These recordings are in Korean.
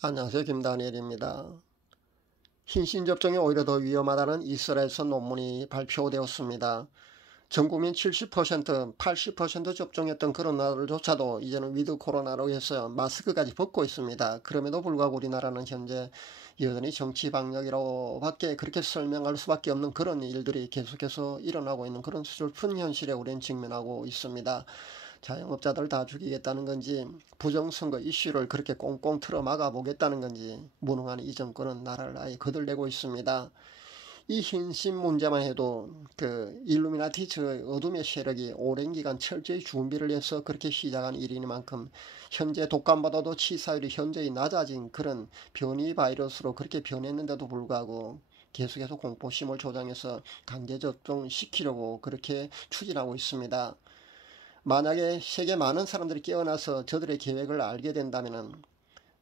안녕하세요. 김다니엘입니다. hin신 접종이 오히려 더 위험하다는 이스라엘서 논문이 발표되었습니다. 전 국민 70%, 80% 접종했던 그런 나라들조차도 이제는 위드 코로나로 해서 마스크까지 벗고 있습니다. 그럼에도 불구하고 우리나라는 현재 여전히 정치 방역이라고 밖에 그렇게 설명할 수밖에 없는 그런 일들이 계속해서 일어나고 있는 그런 슬픈 현실에 우리는 직면하고 있습니다. 자영업자들 다 죽이겠다는 건지 부정선거 이슈를 그렇게 꽁꽁 틀어 막아 보겠다는 건지 무능한 이 정권은 나라를 아예 거들내고 있습니다. 이 흰신 문제만 해도 그 일루미나티 저 어둠의 세력이 오랜 기간 철저히 준비를 해서 그렇게 시작한 일이니만큼 현재 독감보다도 치사율이 현저히 낮아진 그런 변이 바이러스로 그렇게 변했는데도 불구하고 계속해서 공포심을 조장해서 강제 접종시키려고 그렇게 추진하고 있습니다. 만약에 세계 많은 사람들이 깨어나서 저들의 계획을 알게 된다면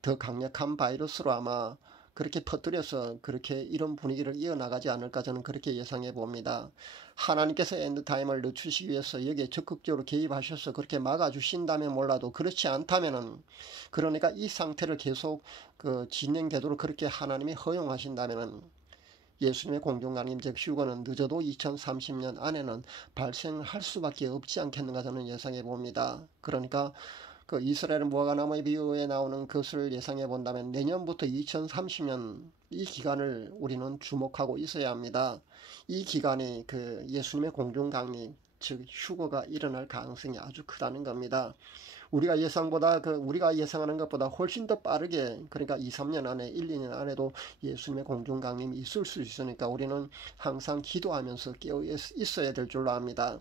더 강력한 바이러스로 아마 그렇게 퍼뜨려서 그렇게 이런 분위기를 이어나가지 않을까 저는 그렇게 예상해 봅니다. 하나님께서 엔드타임을 늦추시기 위해서 여기에 적극적으로 개입하셔서 그렇게 막아주신다면 몰라도 그렇지 않다면은 그러니까 이 상태를 계속 진행되도록 그렇게 하나님이 허용하신다면은 예수님의 공중강림 즉 휴거는 늦어도 2030년 안에는 발생할 수밖에 없지 않겠는가 저는 예상해 봅니다. 그러니까 그 이스라엘 무화과나무의 비유에 나오는 것을 예상해 본다면 내년부터 2030년 이 기간을 우리는 주목하고 있어야 합니다. 이 기간이 그 예수님의 공중강림 즉 휴거가 일어날 가능성이 아주 크다는 겁니다. 우리가 예상하는 것보다 훨씬 더 빠르게 그러니까 2, 3년 안에 1, 2년 안에도 예수님의 공중 강림이 있을 수 있으니까 우리는 항상 기도하면서 깨어 있어야 될 줄로 압니다.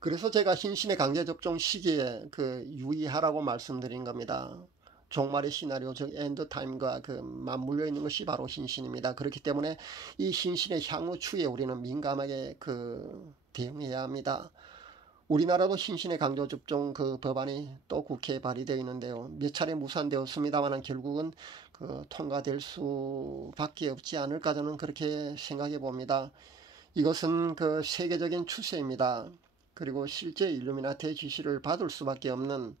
그래서 제가 hin신의 강제 접종 시기에 유의하라고 말씀드린 겁니다. 종말의 시나리오 즉 엔드타임과 맞물려 있는 것이 바로 hin신입니다. 그렇기 때문에 이 hin신의 향후 추이에 우리는 민감하게 대응해야 합니다. 우리나라도 hin신의 강제 접종 법안이 또 국회에 발의되어 있는데요. 몇 차례 무산되었습니다만 결국은 통과될 수밖에 없지 않을까 저는 그렇게 생각해 봅니다. 이것은 세계적인 추세입니다. 그리고 실제 일루미나티의 지시를 받을 수밖에 없는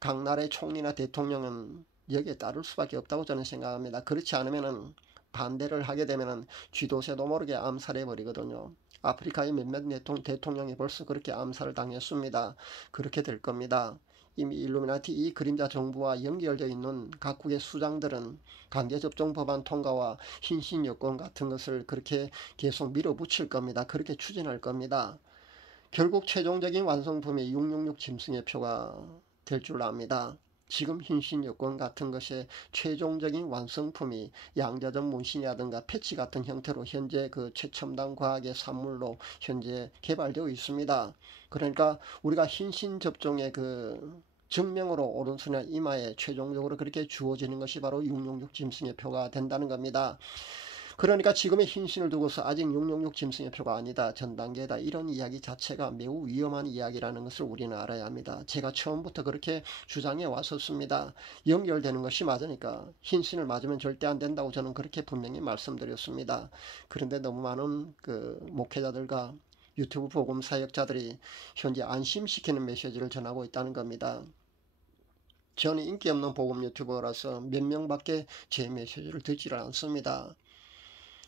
각 나라의 총리나 대통령은 여기에 따를 수밖에 없다고 저는 생각합니다. 그렇지 않으면 반대를 하게 되면 쥐도새도 모르게 암살해 버리거든요. 아프리카의 몇몇 대통령이 벌써 그렇게 암살을 당했습니다. 그렇게 될 겁니다. 이미 일루미나티 이 그림자 정부와 연결되어 있는 각국의 수장들은 강제접종 법안 통과와 hin신 여권 같은 것을 그렇게 계속 밀어붙일 겁니다. 그렇게 추진할 겁니다. 결국 최종적인 완성품이 666 짐승의 표가 될 줄 압니다. 지금 hin신 여권 같은 것의 최종적인 완성품이 양자적 문신이라든가 패치 같은 형태로 현재 최첨단 과학의 산물로 현재 개발되어 있습니다. 그러니까 우리가 hin신 접종의 증명으로 오른손이나 이마에 최종적으로 그렇게 주어지는 것이 바로 666 짐승의 표가 된다는 겁니다. 그러니까 지금의 hin신을 두고서 아직 666 짐승의 표가 아니다, 전 단계다, 이런 이야기 자체가 매우 위험한 이야기라는 것을 우리는 알아야 합니다. 제가 처음부터 그렇게 주장해 왔었습니다. 연결되는 것이 맞으니까 hin신을 맞으면 절대 안 된다고 저는 그렇게 분명히 말씀드렸습니다. 그런데 너무 많은 목회자들과 유튜브 복음 사역자들이 현재 안심시키는 메시지를 전하고 있다는 겁니다. 저는 인기 없는 복음 유튜버라서 몇 명밖에 제 메시지를 듣지를 않습니다.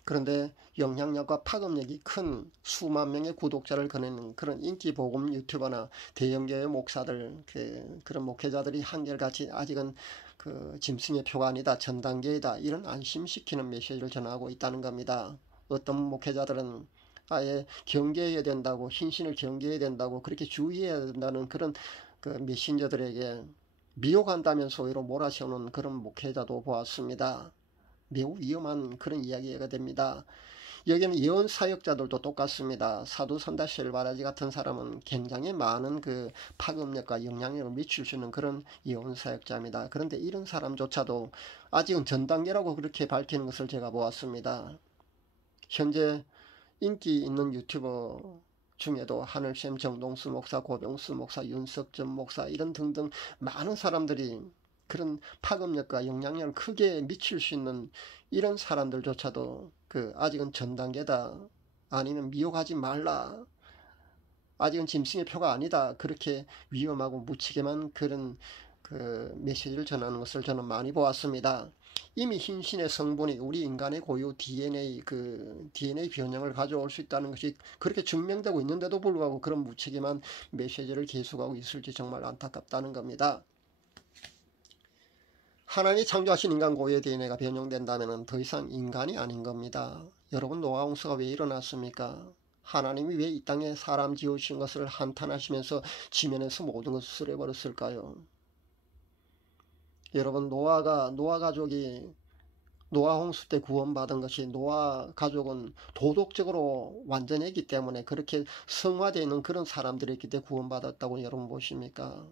그런데 영향력과 파급력이 큰 수만 명의 구독자를 거느리는 그런 인기 복음 유튜버나 대형교회 목사들 그런 목회자들이 한결같이 아직은 짐승의 표가 아니다, 전 단계이다, 이런 안심시키는 메시지를 전하고 있다는 겁니다. 어떤 목회자들은 아예 경계해야 된다고, hin신을 경계해야 된다고, 그렇게 주의해야 된다는 그런 메신저들에게 미혹한다면서 오히려 몰아세우는 그런 목회자도 보았습니다. 매우 위험한 그런 이야기가 됩니다. 여기는 예언 사역자들도 똑같습니다. 사도 선다 쉘바라지 같은 사람은 굉장히 많은 파급력과 영향력을 미칠 수 있는 그런 예언 사역자입니다. 그런데 이런 사람조차도 아직은 전 단계라고 그렇게 밝히는 것을 제가 보았습니다. 현재 인기 있는 유튜버 중에도 하늘샘 정동수 목사, 고병수 목사, 윤석전 목사 이런 등등 많은 사람들이 그런 파급력과 영향력을 크게 미칠 수 있는 이런 사람들조차도 아직은 전 단계다, 아니면 미혹하지 말라, 아직은 짐승의 표가 아니다, 그렇게 위험하고 무책임한 그런 그 메시지를 전하는 것을 저는 많이 보았습니다. 이미 흰신의 성분이 우리 인간의 고유 DNA 변형을 가져올 수 있다는 것이 그렇게 증명되고 있는데도 불구하고 그런 무책임한 메시지를 계속하고 있을지 정말 안타깝다는 겁니다. 하나님이 창조하신 인간 고유의 DNA가 변형된다면 더 이상 인간이 아닌 겁니다. 여러분, 노아 홍수가 왜 일어났습니까? 하나님이 왜 이 땅에 사람 지으신 것을 한탄하시면서 지면에서 모든 것을 쓸어버렸을까요? 여러분, 노아 가족이 노아 홍수 때 구원받은 것이 노아 가족은 도덕적으로 완전했기 때문에 그렇게 성화되어 있는 그런 사람들이기 때문에 구원받았다고 여러분 보십니까?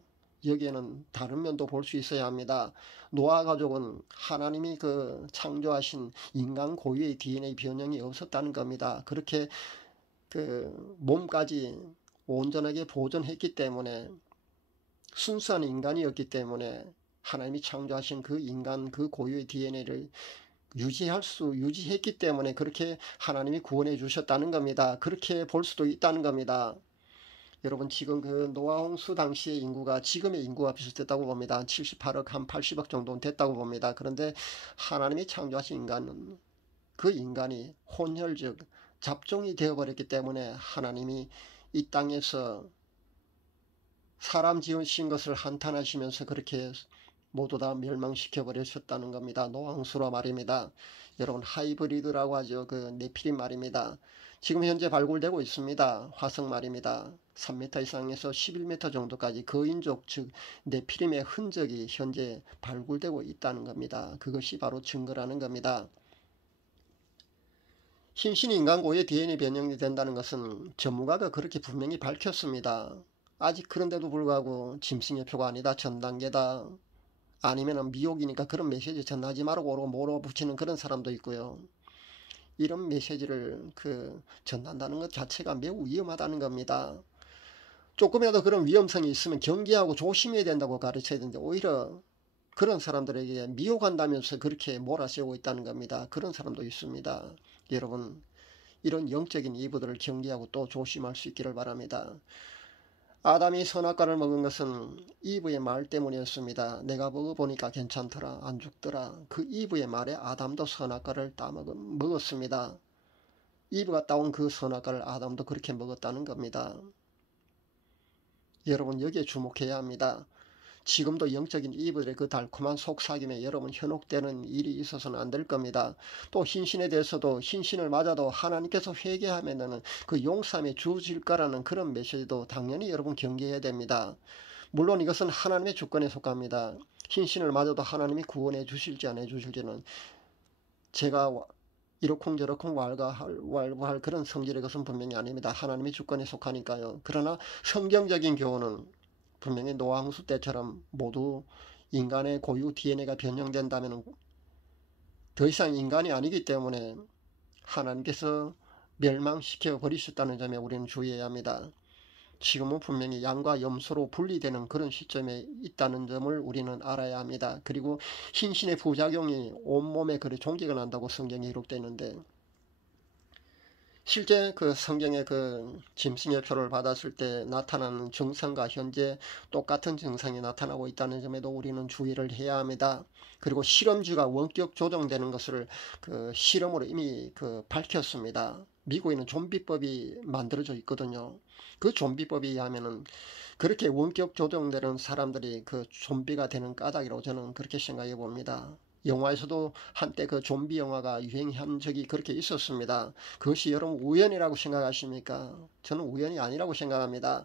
여기에는 다른 면도 볼 수 있어야 합니다. 노아 가족은 하나님이 그 창조하신 인간 고유의 DNA 변형이 없었다는 겁니다. 그렇게 그 몸까지 온전하게 보존했기 때문에 순수한 인간이었기 때문에 하나님이 창조하신 그 인간 그 고유의 DNA를 유지했기 때문에 그렇게 하나님이 구원해 주셨다는 겁니다. 그렇게 볼 수도 있다는 겁니다. 여러분, 지금 그 노아 홍수 당시의 인구가 지금의 인구와 비슷했다고 봅니다. 78억, 한 80억 정도는 됐다고 봅니다. 그런데 하나님이 창조하신 인간은 그 인간이 혼혈적 잡종이 되어버렸기 때문에 하나님이 이 땅에서 사람 지으신 것을 한탄하시면서 그렇게 모두 다 멸망시켜 버리셨다는 겁니다. 노항수로 말입니다. 여러분, 하이브리드라고 하죠. 그 네피림 말입니다. 지금 현재 발굴되고 있습니다. 화석 말입니다. 3m 이상에서 11m 정도까지 거인족 즉 네피림의 흔적이 현재 발굴되고 있다는 겁니다. 그것이 바로 증거라는 겁니다. 흰신이 인간 고유의 DNA 변형이 된다는 것은 전문가가 그렇게 분명히 밝혔습니다. 아직 그런데도 불구하고 짐승의 표가 아니다, 전 단계다, 아니면 미혹이니까 그런 메시지 전하지 말고 몰아붙이는 그런 사람도 있고요. 이런 메시지를 전한다는 것 자체가 매우 위험하다는 겁니다. 조금이라도 그런 위험성이 있으면 경계하고 조심해야 된다고 가르쳐야 되는데 오히려 그런 사람들에게 미혹한다면서 그렇게 몰아세우고 있다는 겁니다. 그런 사람도 있습니다. 여러분, 이런 영적인 이부들을 경계하고 또 조심할 수 있기를 바랍니다. 아담이 선악과를 먹은 것은 이브의 말 때문이었습니다. 내가 먹어보니까 괜찮더라, 안 죽더라. 그 이브의 말에 아담도 선악과를 먹었습니다. 이브가 따온 그 선악과를 아담도 그렇게 먹었다는 겁니다. 여러분, 여기에 주목해야 합니다. 지금도 영적인 이브들의 그 달콤한 속삭임에 여러분 현혹되는 일이 있어서는 안 될 겁니다. 또 흰신에 대해서도 흰신을 맞아도 하나님께서 회개하면은 그 용서함이 주어질 거라는 그런 메시지도 당연히 여러분 경계해야 됩니다. 물론 이것은 하나님의 주권에 속합니다. 흰신을 맞아도 하나님이 구원해 주실지 안 해 주실지는 제가 이러쿵저러쿵 왈부할 그런 성질의 것은 분명히 아닙니다. 하나님의 주권에 속하니까요. 그러나 성경적인 교훈은 분명히 노아 홍수 때처럼 모두 인간의 고유 DNA가 변형된다면 더 이상 인간이 아니기 때문에 하나님께서 멸망시켜 버리셨다는 점에 우리는 주의해야 합니다. 지금은 분명히 양과 염소로 분리되는 그런 시점에 있다는 점을 우리는 알아야 합니다. 그리고 흰신의 부작용이 온몸에 그래 종기가 난다고 성경에 기록되어 있는데 실제 그 성경의 그 짐승의 표를 받았을 때 나타나는 증상과 현재 똑같은 증상이 나타나고 있다는 점에도 우리는 주의를 해야 합니다. 그리고 실험주가 원격 조정되는 것을 그 실험으로 이미 밝혔습니다. 미국에는 좀비법이 만들어져 있거든요. 그 좀비법에 의하면은 그렇게 원격 조정되는 사람들이 그 좀비가 되는 까닭이라고 저는 그렇게 생각해 봅니다. 영화에서도 한때 그 좀비 영화가 유행한 적이 그렇게 있었습니다. 그것이 여러분 우연이라고 생각하십니까? 저는 우연이 아니라고 생각합니다.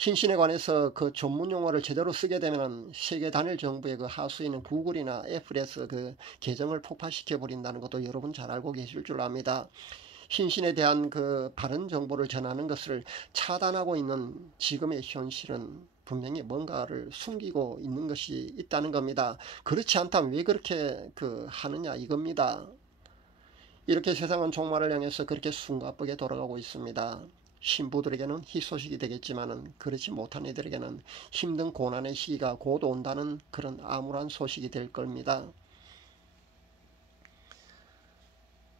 흰신에 관해서 그 전문 용어를 제대로 쓰게 되면 세계 단일 정부의 그 하수에 있는 구글이나 애플에서 그 계정을 폭파시켜 버린다는 것도 여러분 잘 알고 계실 줄 압니다. 흰신에 대한 그 바른 정보를 전하는 것을 차단하고 있는 지금의 현실은 분명히 뭔가를 숨기고 있는 것이 있다는 겁니다. 그렇지 않다면 왜 그렇게 하느냐 이겁니다. 이렇게 세상은 종말을 향해서 그렇게 숨가쁘게 돌아가고 있습니다. 신부들에게는 희소식이 되겠지만 그렇지 못한 이들에게는 힘든 고난의 시기가 곧 온다는 그런 암울한 소식이 될 겁니다.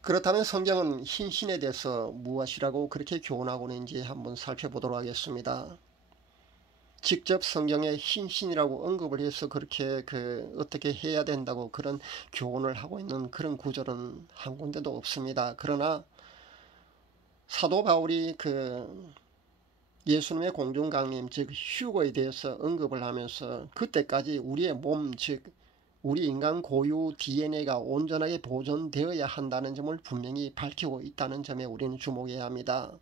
그렇다면 성경은 흰신에 대해서 무엇이라고 그렇게 교훈하고 있는지 한번 살펴보도록 하겠습니다. 직접 성경에 hin신이라고 언급을 해서 그렇게 어떻게 해야 된다고 그런 교훈을 하고 있는 그런 구절은 한 군데도 없습니다. 그러나 사도 바울이 예수님의 공중강림 즉 휴거에 대해서 언급을 하면서 그때까지 우리의 몸 즉 우리 인간 고유 DNA가 온전하게 보존되어야 한다는 점을 분명히 밝히고 있다는 점에 우리는 주목해야 합니다.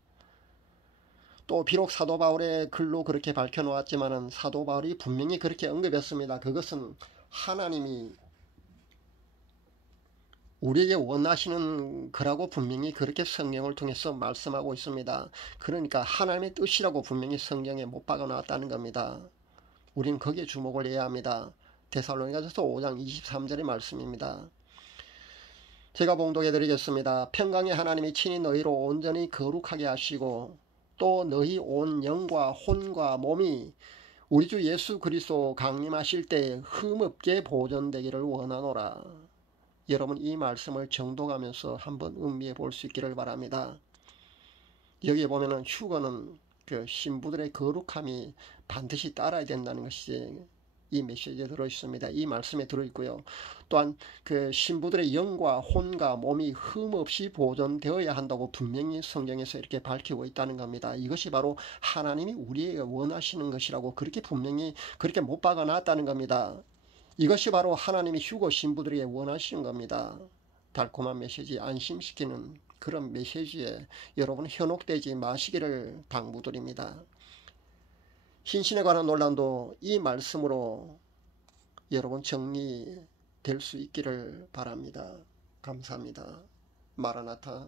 또 비록 사도 바울의 글로 그렇게 밝혀놓았지만 사도 바울이 분명히 그렇게 언급했습니다. 그것은 하나님이 우리에게 원하시는 거라고 분명히 그렇게 성경을 통해서 말씀하고 있습니다. 그러니까 하나님의 뜻이라고 분명히 성경에 못 박아놨다는 겁니다. 우리는 거기에 주목을 해야 합니다. 데살로니가전서 5장 23절의 말씀입니다. 제가 봉독해 드리겠습니다. 평강의 하나님이 친히 너희로 온전히 거룩하게 하시고 또 너희 온 영과 혼과 몸이 우리 주 예수 그리스도 강림하실 때에 흠없게 보존되기를 원하노라. 여러분 이 말씀을 정독하면서 한번 음미해 볼 수 있기를 바랍니다. 여기에 보면은 휴거는 신부들의 거룩함이 반드시 따라야 된다는 것이 이 메시지에 들어있습니다. 이 말씀에 들어있고요. 또한 신부들의 영과 혼과 몸이 흠없이 보존되어야 한다고 분명히 성경에서 이렇게 밝히고 있다는 겁니다. 이것이 바로 하나님이 우리에게 원하시는 것이라고 그렇게 분명히 그렇게 못 박아놨다는 겁니다. 이것이 바로 하나님이 휴거 신부들에게 원하시는 겁니다. 달콤한 메시지, 안심시키는 그런 메시지에 여러분 현혹되지 마시기를 당부드립니다. hin신에 관한 논란도 이 말씀으로 여러분 정리될 수 있기를 바랍니다. 감사합니다. 마라나타.